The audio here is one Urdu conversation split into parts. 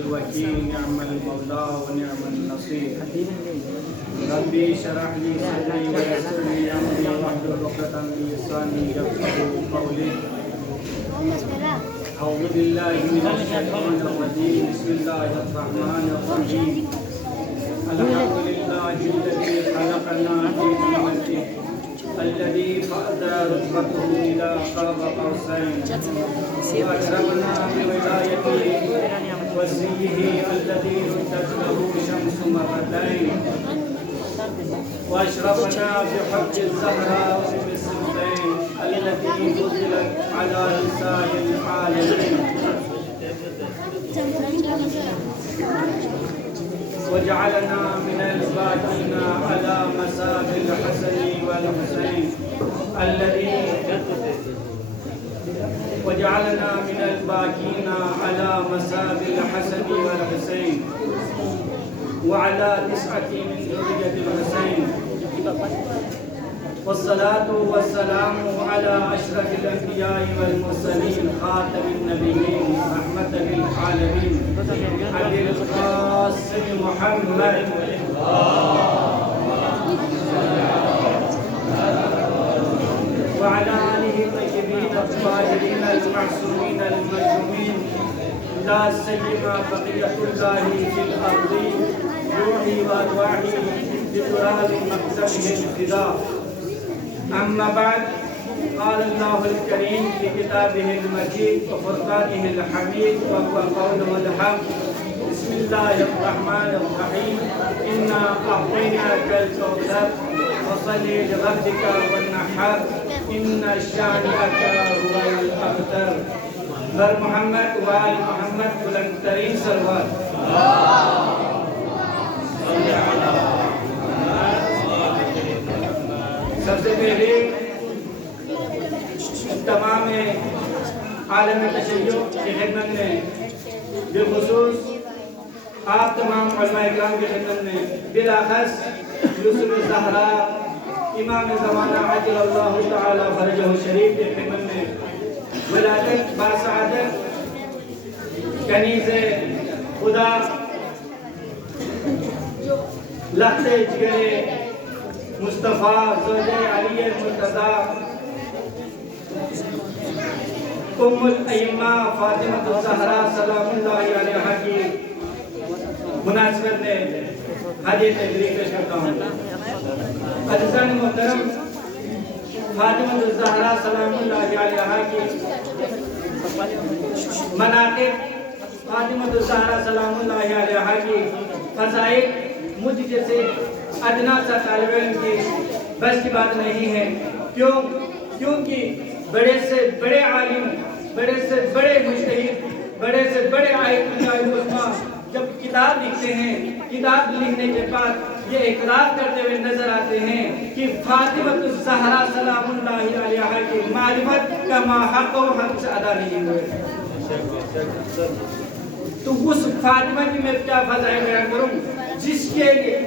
الوكيل نعم المولى ونعم النصير. ربي اشرح لي صدري ويسر لي امري واحلل عقدة من لساني يفقهوا قولي. اعوذ بالله من الشيطان الرجيم. بسم الله الرحمن الرحيم. الحمد لله الذي خلقنا في نعمته الذي فأد رتبته إلى قاب قوسين وأكرمنا بولايته وزيه الذي ردت له شمس مرتين وأشرفنا بحب الزهراء بالسبتين التي فضلت على نساء العالمين وجعلنا من الباقين على مساب الحسن والحسين وجعلنا من الباقين على مساب الحسن والحسين وعلى 9 من ذرية الحسين والصلاة والسلام على أشرف الأنبياء والمرسلين خاتم النبيين رحمة للعالمين أبي القاسم محمد وعلى آله الطيبين الطاهرين المعصومين المرحومين لا سيما بقية الله في الأرض روحي وأرواحي بتراب مقدمه الفداء. أما بعد، قال الله الكريم في كتابه المجيد وفرقانه الحميد وهو قوله الحق. بسم الله الرحمن الرحيم. إنا أعطيناك الكوثر فصل لربك وانحر إن شانئك هو الأبتر. بر محمد وآل محمد بلند ترین سروات. سب سے پہلے تمام عالم تشیع کی خدمت میں بالخصوص آپ تمام علماء اکرام کی خدمت میں بالاخص یوسف الزہرا امام زمانہ عجل اللہ تعالی فرجہ شریف کی خدمت میں ولادت باسعادت کنیز خدا لخت جگر مصطفیٰ زوجہ علی المرتضیٰ ام الائمہ فاطمہ الزہرا سلام اللہ علیہا کی مناسبت میں حاضر تقریر پیش کرتا ہوں. عزیزان محترم، فاطمہ الزہرا سلام اللہ علیہا کی مناقب، فاطمہ الزہرا سلام اللہ علیہا کی فضائل مجھ جیسے ادنا سا طالب علم کی بس کی بات نہیں ہے. کیونکہ بڑے سے بڑے عالم، بڑے سے بڑے مجتہد، بڑے سے بڑے علماء جب کتاب لکھتے ہیں، کتاب لکھنے کے بعد یہ اقرار کرتے ہوئے نظر آتے ہیں کہ فاطمہ الزہرا سلام اللہ علیہا کی معرفت کا حق و حق سے ادا نہیں ہوئے. تو اس فاطمہ کی میں کیا فضائل بیان کروں جس کے لیے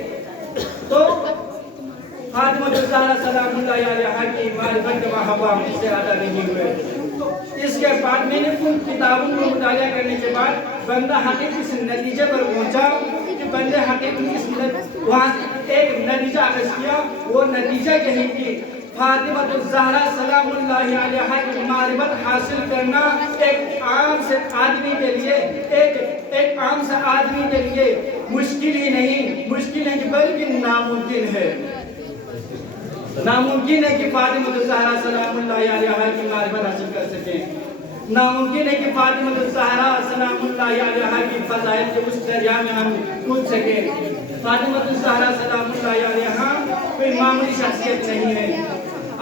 تو فاطمہ الزہرا سلام اللہ علیہا کی معرفت کا حق ہم سے ادا نہیں ہوئے. اس کے بعد میں نے ان کتابوں کو مطالعہ کرنے کے بعد بندہ حقیق اس نتیجے پر پہنچا کہ بندہ حقیق وہاں سے ایک نتیجہ اخذ کیا. وہ نتیجہ یہی کہ فاطمہ الزہرا سلام اللہ علیہا کی معرفت حاصل کرنا ایک عام سے آدمی کے لیے ایک عام سے آدمی کے لیے مشکل ہی نہیں بلکہ ناممکن ہے. ناممکن ہے کہ فاطمہ الزہرا سلام اللہ علیہا کی معرفت حاصل کر سکیں. ناممکن ہے کہ فاطمہ الزہرا سلام اللہ علیہا کی فضائل کے اس دریا میں ہم کود سکیں. فاطمہ الزہرا سلام اللہ علیہا کوئی معمولی شخصیت نہیں ہے.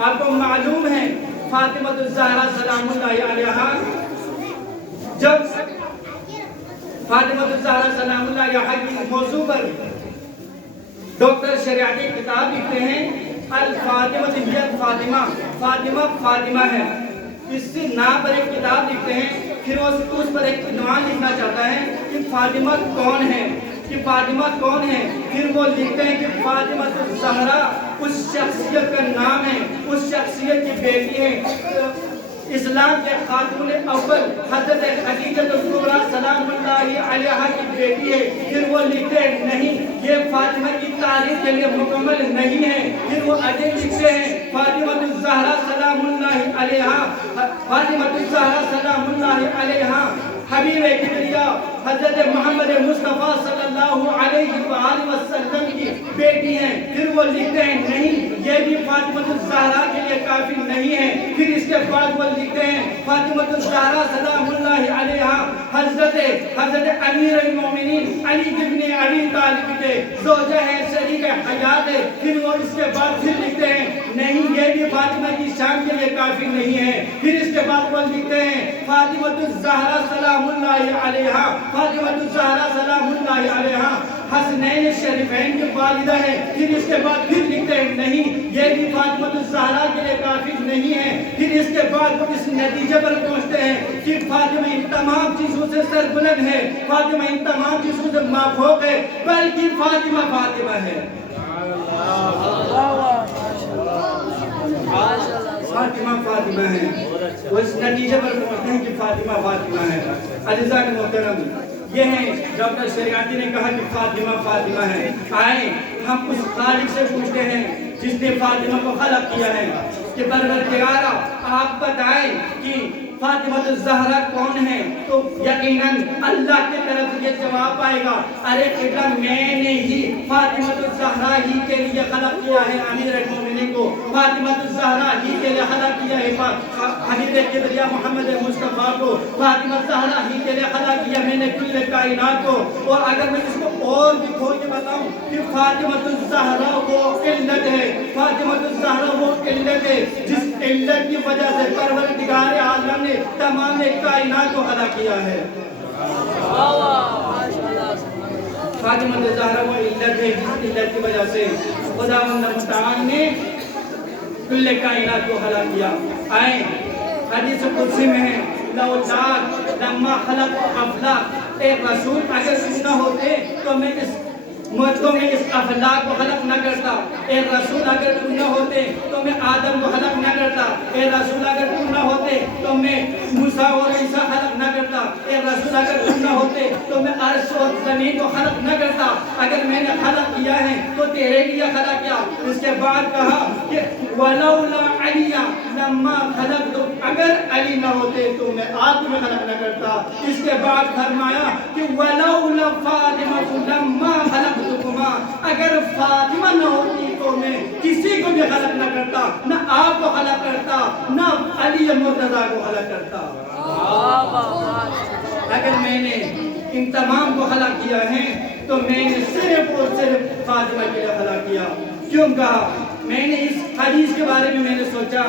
آپ کو معلوم ہے فاطمہ الزہرا سلام اللہ علیہا جب فاطمہ الزہرا سلام اللہ علیہا کی موضوع پر ڈاکٹر شریعتی کتاب لکھتے ہیں الفاطمہ فاطمہ فاطمہ ہے. اس سے نام پر ایک کتاب لکھتے ہیں، پھر اس پر ایک عنوان لکھنا چاہتا ہے کہ فاطمہ کون ہے، پھر وہ لکھتے ہیں کہ فاطمہ الزہرا اس شخصیت کا نام ہے، اس شخصیت کی بیٹی ہے اسلام کے خاتون اول حضرت خدیجہ الکبریٰ سلام اللہ علیہا کی بیٹی ہے، پھر وہ لکھتے ہیں نہیں یہ فاطمہ کی تاریخ کے لیے مکمل نہیں ہے، پھر وہ آگے لکھتے ہیں فاطمہ الزہرا سلام اللہ علیہا، فاطمہ الزہرا سلام اللہ علیہا حبیب کبریا حضرت محمد مصطفیٰ صلی اللہ علیہ وآلہ وسلم کی بیٹی ہیں، پھر وہ لکھتے ہیں نہیں یہ بھی فاطمہ الزہرا کے لیے کافی نہیں ہے، پھر اس کے بعد وہ لکھتے ہیں فاطمہ الزہرا سلام اللہ علیہا حضرت امیر المومنین علی ابن ابی طالب کے زوجہ ہے، شریک حیات ہے، پھر وہ اس کے بعد پھر لکھتے ہیں نہیں یہ بھی فاطمہ کی شان کے لیے کافی نہیں ہے، پھر اس کے بعد وہ لکھتے ہیں فاطمہ الزہرا سلام اللہ علیہا، فاطمہ الزہرا سلام اللہ علیہا حسنین شریفین کی والدہ ہے، پھر اس کے بعد پھر لکھتے ہیں نہیں یہ بھی فاطمہ الزہرا کے لیے کافی نہیں ہے، پھر اس کے بعد وہ اس نتیجے پر پہنچتے ہیں کہ فاطمہ ان تمام چیزوں سے سربلند ہے، فاطمہ ان تمام چیزوں سے مافوق ہے، بلکہ فاطمہ فاطمہ ہے، فاطمہ فاطمہ ہے، وہ اس نتیجے پر پہنچتے ہیں کہ فاطمہ فاطمہ ہے۔ عزیزان محترم، یہ ہے ڈاکٹر شریعتی نے کہا کہ فاطمہ فاطمہ ہے۔ آئیں ہم اس خالق سے پوچھتے ہیں جس نے فاطمہ کو خلق کیا ہے کہ پروردگارا آپ بتائیں کہ فاطمہ الزہرا کون ہے، تو یقیناً اللہ کی طرف یہ جواب آئے گا ارے بیٹا میں نے ہی فاطمہ الزہرا ہی کے لیے خلق کیا ہے، امیر المومنین کو فاطمہ الزہرا ہی کے لیے خلق کیا ہے، حبیب کبریا محمد مصطفیٰ کو فاطمہ الزہرا ہی کے لیے خلق کیا میں نے کل کائنات کو۔ اور اگر میں اس کو اور بھی کھول کے بتاؤں کہ فاطمہ الزہرا وہ علت ہے، فاطمہ الزہرا وہ علت ہے جس علت کی وجہ سے پروردگار عالم نے تمام کائنات کو خلق کیا ہے۔ فاطمہ الزہرا وہ علت ہے جس علت کی وجہ سے خداوند متعال نے کل کائنات کو خلق کیا۔ آئیں حدیث قدسی میں ہے لولاک لما خلق افلاک، ایک رسول اگر نہ ہوتے تو میں اس افلاک کو خلق نہ کرتا، ایک رسول اگر تم نہ ہوتے تو میں آدم کو خلق نہ کرتا، ایک رسول اگر تم نہ ہوتے تو میں موسیٰ اور عیسیٰ خلق نہ کرتا، ایک رسول اگر تم نہ ہوتے تو میں عرش اور زمین کو خلق نہ کرتا، اگر میں نے خلق کیا ہے تو تیرے لیے خلق کیا۔ اس کے بعد کہا کہ وَلَوْلَا عَلِيَّ لَمَّا خَلَقْتُ، اگر علی نہ ہوتے تو میں آدم میں خلق نہ کرتا۔ اس کے بعد فرمایا کہ وَلَوْلَا فَاطِمَةُ لَمَّا خَلَقْتُكُمَا، اگر فاطمہ نہ ہوتی تو میں کسی کو بھی خلق نہ کرتا، نہ آپ کو خلق کرتا، نہ علی مرتضیٰ کو خلق کرتا۔ اگر میں نے ان تمام کو خلق کیا ہے تو میں نے صرف اور صرف فاطمہ کے لیے خلق کیا۔ کیوں کہا؟ میں نے اس حدیث کے بارے میں نے سوچا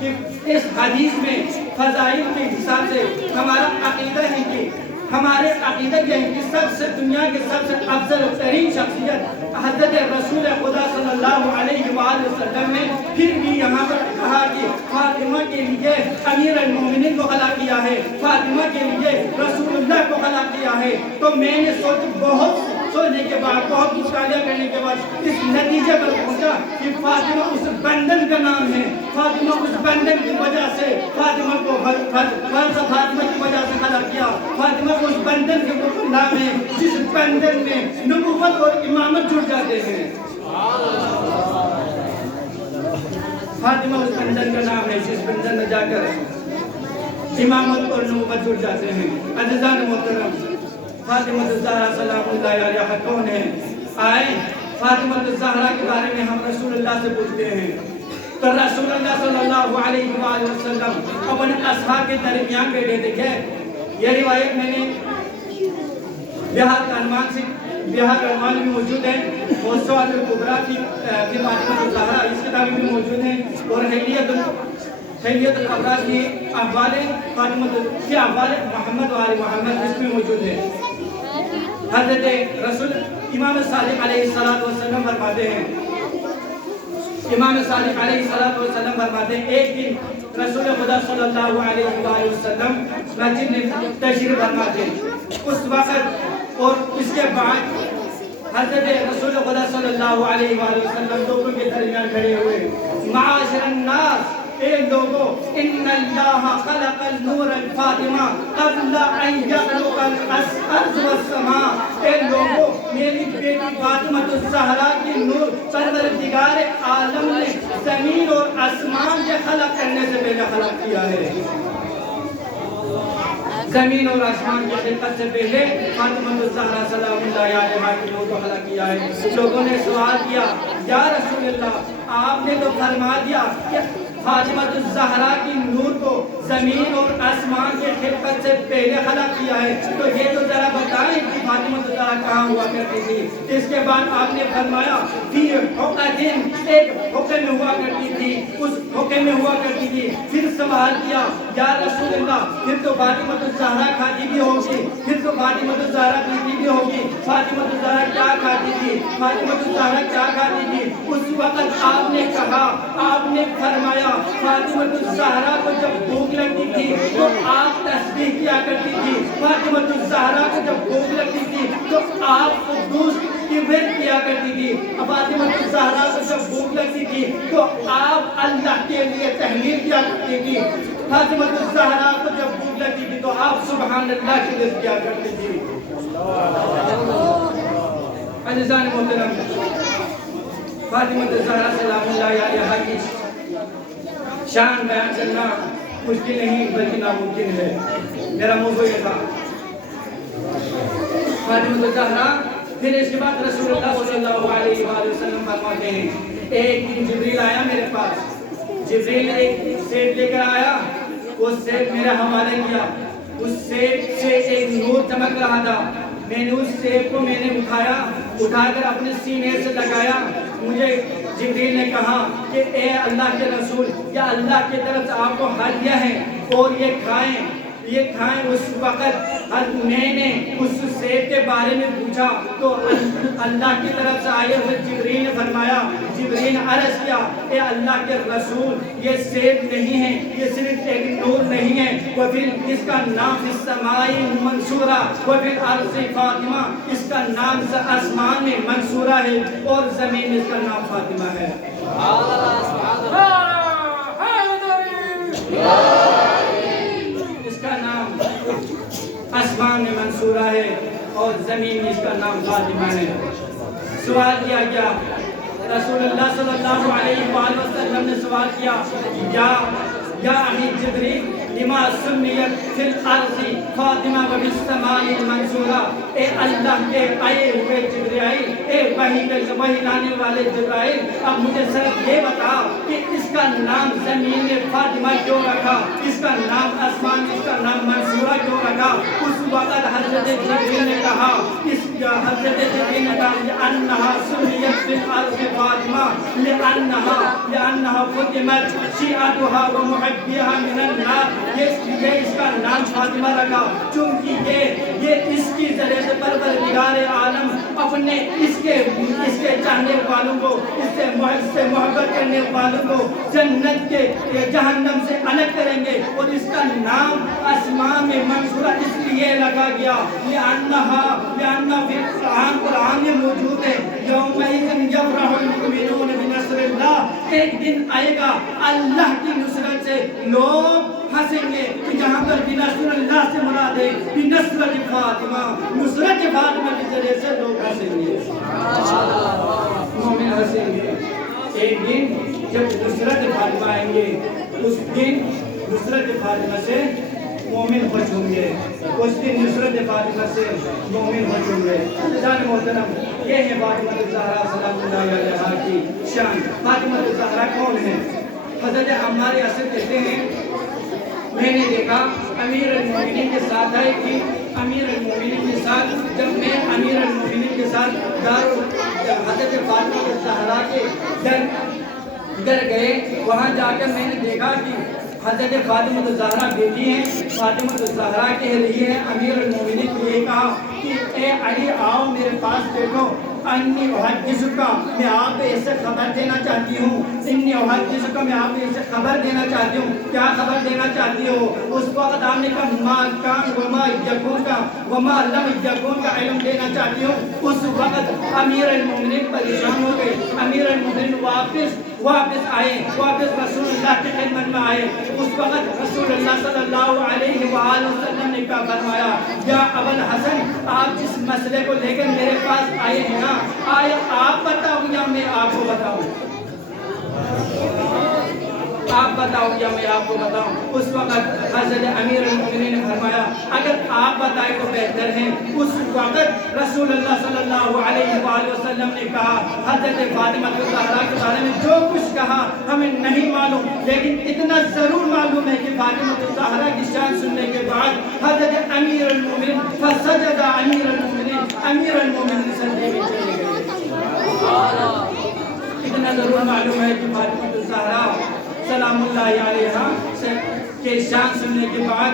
کہ اس حدیث میں فضائل کے حساب سے ہمارا عقیدہ ہے کہ ہمارے عقیدہ یہ ہے کہ سب سے دنیا کے سب سے افضل ترین شخصیت حضرت رسول خدا صلی اللہ علیہ وآلہ وسلم نے پھر بھی یہاں پر کہا کہ فاطمہ کے لیے امیر المومنین کو خلق کیا ہے، فاطمہ کے لیے رسول اللہ کو خلق کیا ہے۔ تو میں نے بہت سوچنے کے بعد، بہت مطالعہ کرنے کے بعد اس نتیجے پر پہنچا کہ فاطمہ اس بندن کا نام ہے، فاطمہ اس بندن کی وجہ سے فاطمہ کو فاطمہ کی وجہ سے خلق کیا، فاطمہ کو اس بندن کے نام ہے جس بندن میں نبوت اور امامت جڑ جاتے ہیں۔ فاطمہ اس بندن کا نام ہے جس بندن میں جا کر امامت اور نبوت جڑ جاتے ہیں۔ عزیزان محترم، فاطمہ الزہرا سلام اللہ علیہا کون ہے؟ آئیں فاطمہ الزہرا کے بارے میں ہم رسول اللہ سے پوچھتے ہیں تو رسول اللہ صلی اللہ علیہ وآلہ وسلم اپنے اصحاب کے درمیان بیٹھے تھے۔ یہ روایت میں نے بہار عنوان میں موجود ہے، اور سوال الکبریٰ کی فاطمہ الزہرا اس کتاب میں موجود ہے، اور حلیت الابرار کی احوال فاطمہ کی احوال محمد و آل محمد اس میں موجود ہے۔ حضرت رسول امام صادق علیہ السلام فرماتے ہیں، امام صادق علیہ السلام فرماتے ہیں ایک دن رسول خدا صلی اللہ علیہ وآلہ وسلم مسجد میں تشریف فرماتے ہیں۔ اس وقت اور اس کے بعد حضرت رسول خدا صلی اللہ علیہ وآلہ وسلم لوگوں کے درمیان کھڑے ہوئے، معاشر الناس اے لوگو ان اللہ خلق النور الفاطمہ قبل ان یخلق الارض والسماء، اے لوگو میری بیٹی فاطمہ الزہرا کی نور پروردگار عالم نے زمین اور آسمان کے خلق کرنے سے پہلے خلق کیا ہے۔ زمین اور آسمان کی خلقت سے پہلے فاطمہ الزہرا سلام اللہ علیہا کی نور کو خلق کیا ہے۔ لوگوں نے سوال کیا یا رسول اللہ آپ نے تو فرما دیا کہ فاطمہ الزہرا کی نور کو زمین اور آسمان کے خلقت سے پہلے خلق کیا ہے، تو یہ تو ذرا بتائیں کہ فاطمہ الزہرا کہاں ہوا کرتی تھی؟ اس کے بعد آپ نے فرمایا فی حقدن، ایک حکم میں ہوا کرتی تھی، اس حکم میں ہوا کرتی تھی۔ پھر سوال کیا یا رسول اللہ پھر تو فاطمہ الزہرا کھاتی بھی ہوگی، پھر تو فاطمہ الزہرا پیتی بھی ہوگی، فاطمہ الزہرا کیا کھاتی تھی؟ فاطمہ الزہرا کیا کھاتی تھی؟ اس وقت آپ نے کہا، آپ نے فرمایا فاطمہ الزہرا کو جب بھوک لگتی تھی تو آپ تسبیح کیا کرتی تھی، فاطمہ الزہرا کو جب بھوک لگتی تھی تو آپ قدوس کی ورد کیا کرتی تھی، فاطمہ الزہرا کو جب بھوک لگتی تھی تو آپ اللہ کے لیے تحلیل کیا کرتی تھی، فاطمہ الزہرا کو جب بھوک لگتی تھی تو آپ سبحان اللہ کی ورد کیا کرتی تھی۔ عزیزان محترم، فاطمہ الزہرا سلام اللہ علیہا کی شان بیان کرنا مشکل نہیں بلکہ ناممکن ہے۔ میرا موضوع یہ تھا فاطمہ الزہرا۔ پھر اس کے بعد رسول اللہ صلی اللہ علیہ وآلہ وسلم فرماتے ہیں ایک دن جبریل آیا میرے پاس، جبریل ایک سیب لے کر آیا، وہ سیب میرا حوالے کیا، اس سیب سے ایک نور چمک رہا تھا، میں نے اس سیب کو میں نے اٹھا کر اپنے سینے سے لگایا۔ مجھے جبریل نے کہا کہ اے اللہ کے رسول، یا اللہ کی طرف سے آپ کو ہدیہ ہے اور یہ کھائیں۔ اس وقت میں نے اس سیب کے بارے میں پوچھا تو اللہ کی طرف سے آئے ہوئے جبریل نے فرمایا، جبریل نے عرض کیا اے اللہ کے رسول یہ سیب نہیں ہے، یہ صرف ایک نور نہیں ہے، وہ پھر اس کا نام فی السماء منصورہ و فی الارض فاطمہ، اس کا نام آسمان میں منصورہ ہے اور زمین میں اس کا نام فاطمہ ہے۔ اس کا نام آسمان میں منصورہ ہے اور زمین میں اس کا نام فاطمہ ہے۔ سوال کیا گیا، رسول اللہ صلی اللہ علیہ وآلہ وسلم نے سوال کیا یا اخی جبریل لما سمیت فی الارض فاطمہ و فی السماء منصورہ، اے اللہ کے آئے ہوئے جبرائیل، اے وحی لانے والے جبرائیل، اب مجھے صرف یہ بتا کہ اس کا نام زمین میں فاطمہ کیوں رکھا، اس کا نام آسمان میں اس کا نام منصورہ کیوں رکھا؟ اس وقت حضرت جبریل نے کہا لأنہا سمیت فی الارض فاطمہ لأنہا فتمت شیعتہا و محبیہا من النار، یہ اس کا نام فاطمہ رکھا چونکہ یہ اس کی ذریعے سے پروردگار عالم اپنے اس کے چاہنے والوں کو، اس سے محبت کرنے والوں کو جنت کے جہنم سے الگ کریں گے، اور اس کا نام آسمان میں منصورہ اس لیے رکھا گیا لأنہ فی قرآن میں موجود ہے یومئذ یفرح المؤمنون بنصر اللہ، ایک دن آئے گا اللہ کی نصرت سے لوگ ہنسیں گے کہ جہاں پر بنصر اللہ سے مراد ہے بنصرت فاطمہ، نصرت فاطمہ کے ذریعے سے لوگ ہنسیں گے، مومن ہنسیں گے۔ ایک دن جب نصرت فاطمہ آئیں گے اس دن نصرت فاطمہ سے مومن خوش ہوں گے، اس دن نصرت فاطمہ سے مومن خوش ہوں گے۔ جان محترم، یہ ہے فاطمہ الزہرا سلام اللہ علیہا کی شان۔ فاطمہ الزہرا کون ہے؟ حضرت عمار یاسر کہتے ہیں میں نے دیکھا امیر المومنین کے ساتھ آئی تھی، امیر المومنین کے ساتھ جب میں امیر المومنین کے ساتھ حضرت فاطمہ الزہرا کے در گئے، وہاں جا کر میں نے دیکھا کہ حضرت فاطمہ الزہرا بیٹی ہیں، فاطمہ الزہرا کہہ رہی ہے امیر المومنین کو یہ کہا کہ اے علی آؤ میرے پاس بیٹھو، انی احدثک میں آپ اسے خبر دینا چاہتی ہوں انی احدثک میں آپ اسے خبر دینا چاہتی ہوں کیا خبر دینا چاہتی ہو اس وقت آپ نے کہا ما کان وما یکون کا وما لم یکون کا علم دینا چاہتی ہوں اس وقت امیر المومنین پریشان ہو گئے امیر المومنین واپس آئے واپس رسول اللہ کی خدمت میں آئے اس وقت رسول اللہ صلی اللہ علیہ وآلہ وسلم نے کہا فرمایا یا ابا الحسن آپ جس مسئلے کو لے کر میرے پاس آئے ہیں نا آیا آپ بتاؤ یا میں آپ کو بتاؤں آپ بتاؤ یا میں آپ کو بتاؤں اس وقت حضرت امیر المومنین نے فرمایا اگر آپ بتائیں تو بہتر ہے اس وقت رسول اللہ صلی اللہ علیہ وآلہ وسلم نے کہا حضرت فاطمہ الزہرا کے بارے میں جو کچھ کہا ہمیں نہیں معلوم لیکن اتنا ضرور معلوم ہے کہ فاطمہ الزہرا کی شان سننے کے بعد حضرت امیر المومنین فسجد امیر المومنین سجدے میں چلے گئے اتنا ضرور معلوم ہے کہ فاطمہ الزہرا سلام اللہ علیہ کے شان سننے کے بعد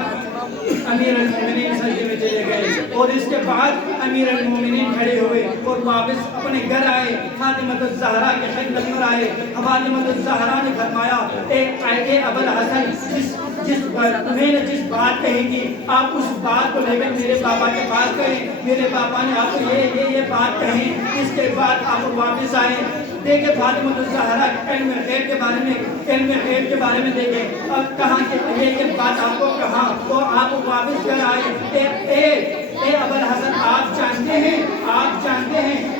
امیر المومنین سجدے میں چلے گئے اور اس کے بعد امیر المومنین کھڑے ہوئے اور واپس اپنے گھر آئے فاطمہ الزہرا کے خدمت میں آئے فاطمہ الزہرا نے فرمایا اے ابا الحسن میں نے جس بات کہی تھی آپ اس بات کو لے کر میرے پاپا کے پاس گئے میرے پاپا نے آپ کو یہ بات کہی اس کے بعد آپ واپس آئے دیکھیں فاطمہ الزہرا علم غیب کے بارے میں دیکھیں اب کہاں کہ یہ بات آپ کو کہاں تو آپ واپس کر آئے اے ابا الحسن آپ جانتے ہیں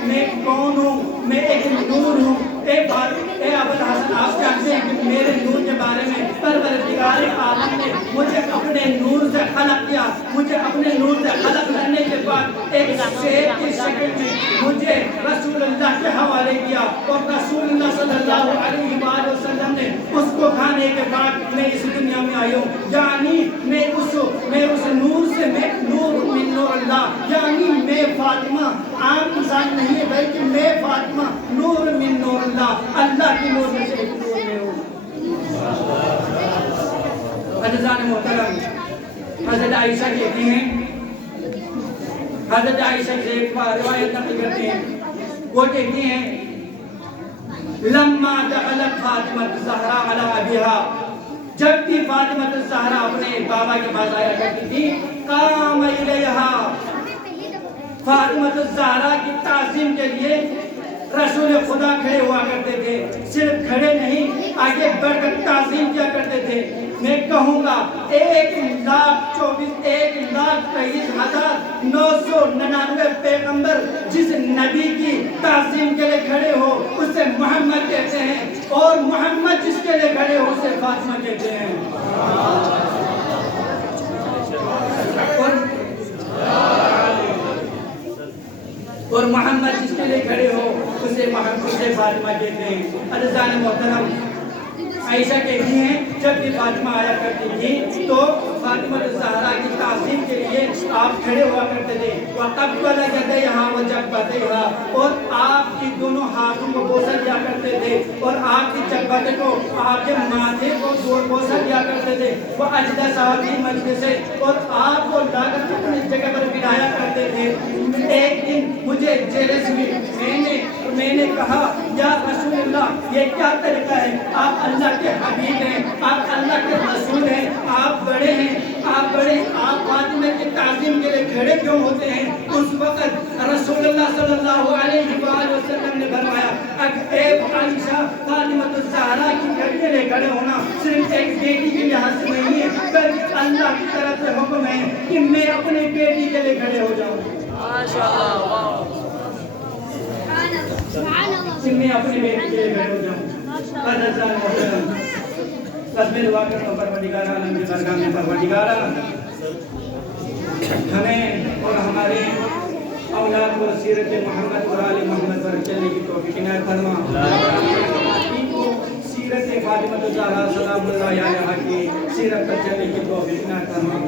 میں کون ہوں میں ایک نور ہوں اے ابا الحسن آپ جانتے ہیں کہ میرے نور کے بارے میں پروردگار عالم نے مجھے اپنے نور سے خلق کیا مجھے اپنے نور سے خلق کرنے کے بعد ایک شیر کی شکل میں مجھے رسول اللہ کے حوالے کیا اور رسول اللہ صلی اللہ علیہ وآلہ وسلم نے اس کو کھانے کے بعد میں اس دنیا میں آئی ہوں یعنی میں اس نور سے میں نور من نور اللہ یعنی میں فاطمہ عام انسان نہیں ہے بلکہ میں فاطمہ نور من نور اللہ کی نور میں سے ایک نور میں ہوں عزیزان محترم حضرت عائشہ کہتی ہیں حضرت عائشہ سے ایک روایت نقل کرتے ہیں وہ کہتی ہیں لما دخلت فاطمہ الزہرا علی ابیہا جب بھی فاطمہ الزہرا اپنے بابا کے پاس آیا کرتی تھی قام الیہا فاطمہ الزہرا کی تعظیم کے لیے رسول خدا کھڑے ہوا کرتے تھے صرف کھڑے نہیں آگے بڑھ کر تعظیم کیا کرتے تھے میں کہوں گا 1,23,999 پیغمبر جس نبی کی تعظیم کے لیے کھڑے ہو اسے محمد کہتے ہیں اور محمد جس کے لیے کھڑے ہو اسے فاطمہ کہتے ہیں اور محمد جس کے لیے کھڑے ہو اسے فاطمہ کہتے ہیں عزیزان محترم عائشہ کہتی ہیں جب بھی فاطمہ آیا کرتی تھی تو فاطمہ الزہرا کی تعظیم کے لیے آپ کھڑے ہوا کرتے تھے وَقَبَّلَ يَدَيْهَا وَجَبَّتَيْهَا اور آپ کی دونوں ہاتھوں کو بوسہ دیا کرتے تھے اور آپ کی جبہت کو آپ کے ماتھے کو بوسہ دیا کرتے تھے وَأَجْلَسَهَا فِي مَجْلِسِهِ اور آپ کو لا کر اپنی جگہ پر بٹھایا کرتے تھے ایک دن مجھے جیلس میں نے کہا یا رسول اللہ یہ کیا طریقہ ہے آپ اللہ کے حبیب ہیں آپ اللہ کے رسول ہیں آپ بڑے ہیں آپ فاطمہ کی تعظیم کے لیے کھڑے کیوں ہوتے ہیں اس وقت رسول اللہ صلی اللہ علیہ وآلہ وسلم نے فرمایا اے عائشہ فاطمہ الزہرا کی کے لیے کھڑے ہونا صرف ایک بیٹی کے لحاظ سے نہیں ہے بلکہ اللہ کی طرف سے حکم ہے کہ میں اپنی بیٹی کے لیے کھڑے ہو جاؤں میں اپنی بیٹی کے لیے کھڑے ہو جاؤں عزیزان محترم بس میں دعا کرتا ہوں پروردگار عالم کی بارگاہ میں پروردگار ہمیں اور ہمارے اولاد کو سیرت محمد اور آل محمد پر چلنے کی توفیق عنایت فرما سیرت فاطمہ الزہرا سلام اللہ علیہا کی سیرت پر چلنے کی توفیق عنایت فرما